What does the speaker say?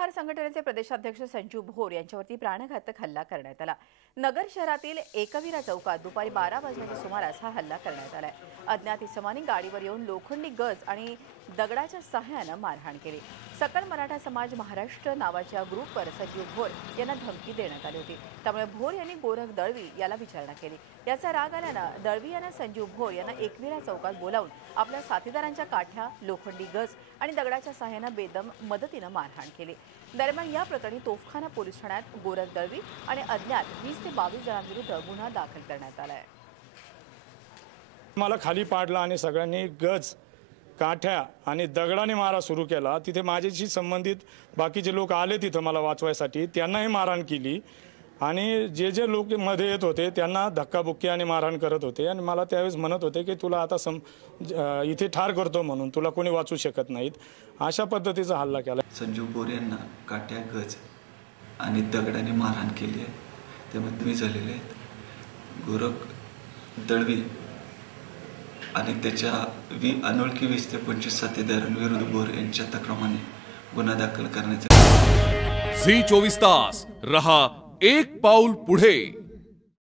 संघटनेचे प्रदेशाध्यक्ष संजू भोर यांच्यावरती प्राणघातक हल्ला करण्यात आला। नगर शहरातील एकवीरा चौकात दुपारी 12 वाजण्याच्या सुमारास हा हल्ला करण्यात आला। अज्ञात इसमांनी गाडीवर येऊन लोखंडी गज आणि दगडाच्या सहाय्याने मारहाण केली। सकल मराठा समाज महाराष्ट्र नावाच्या ग्रुपवर संजू भोर यांना धमकी देण्यात आली होती। त्यामुळे भोर यांनी गोरख दळवी याला विचारणा केली। याचा राग आल्याने दळवी यांना संजू भोर यांना एकवीरा चौकात बोलावून आपल्या साथीदारांच्या काठ्या, लोखंडी गज आणि दगडाच्या सहाय्याने बेदम मदतीने मारहाण केली। दरम्यान या प्रकरणी तोफखाना पोलीस ठाण्यात गोरख दळवी आणि अज्ञात 20 ते 22 जणांविरुद्ध गुन्हा दाखल करण्यात आला आहे। मला खाली पाडला आणि सगळ्यांनी गज, काठ्या आणि दगडाने मारा सुरू केला। तिथे माझ्याशी संबंधित बाकीचे लोक आले तिथे मला वाचवायसाठी, त्यांनाही मारहाण केली आणि जे लोक मध्ये येत होते त्यांना धक्काबुक्की आणि मारहाण करत होते आणि मला त्यावेळेस म्हणत होते की तुला आता इथे ठार करतो म्हणून, तुला कोणी वाचू शकत नाहीत, अशा पद्धतीचा हल्ला केला। संजू भोर यांना काठ्या, गज आणि दगडाने मारहाण केली आहे, त्यामध्ये तुम्ही झालेले आहेत। गोरख दळवी आणि त्याच्या अनोळखी 20 ते 25 साथीदारांविरुद्ध भोर यांच्या तक्राराने गुन्हा दाखल करण्याचा। झी 24 तास रहा एक पाऊल पुढे।